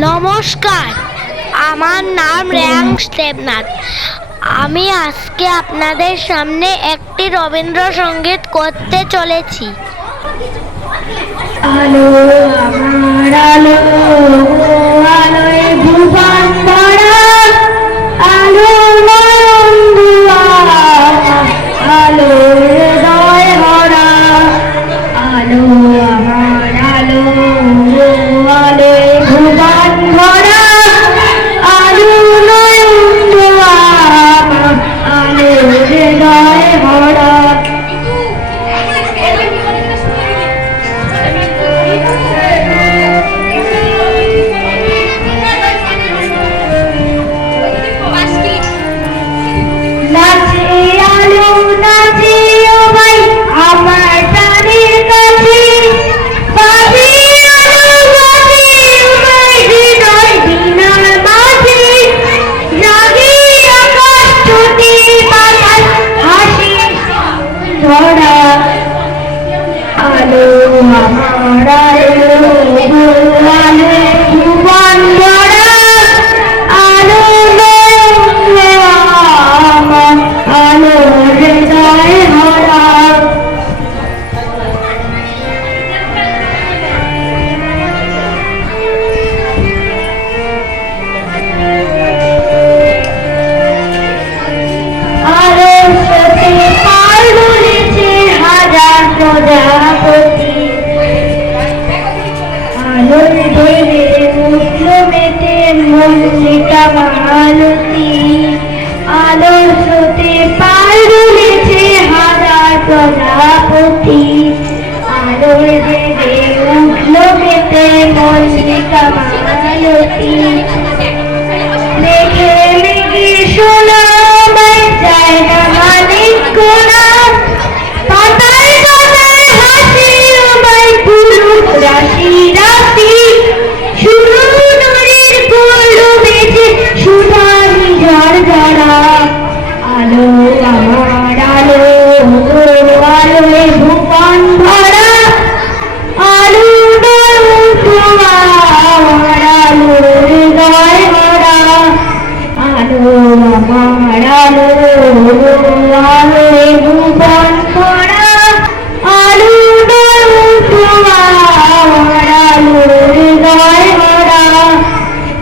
নমস্কার, আমার নাম রেয়াংশ দেবনাথ। আমি আজকে আপনাদের সামনে একটি রবীন্দ্রসঙ্গীত করতে চলেছি। আলো আমার আলো, আলোয় ভুবন ভরা, আলো নয়ন দুয়ার, আলো হৃদয় ভরা। আলো আমার আলো, আলোয় ভুবন ভরা, আলো নয়ন দুয়ার, আলো হৃদয় ভরা। আলো আমার আলো, আলো ভুবন ভরা, আলো আমার আলো হৃদয় ভরা। আলো স্রোতে পাল তুলেছে হাজার প্রজাপতি, আলোর ঢেলে উঠল মেতে মল্লিকা মালতী। আলোর স্রোতে পাল তুলেছে হাজার প্রজাপতি, আলোর ঢেলে উঠল মেতে মল্লিকা মালতী। লেখে লেগে শোনা যায় না মানিক গোনা, পাতায় পাতায় হাসি আমায় পুরুষ রাশি রাশি। শুরু নদীর পূর্ণ বেঁচে সুধানি ঝড় ঝরা। আলো আমার আলো, আলোয় ভুবন ভরা, আলো তোমার আলো হৃদয় ভরা। আলো আমার আলো, আলো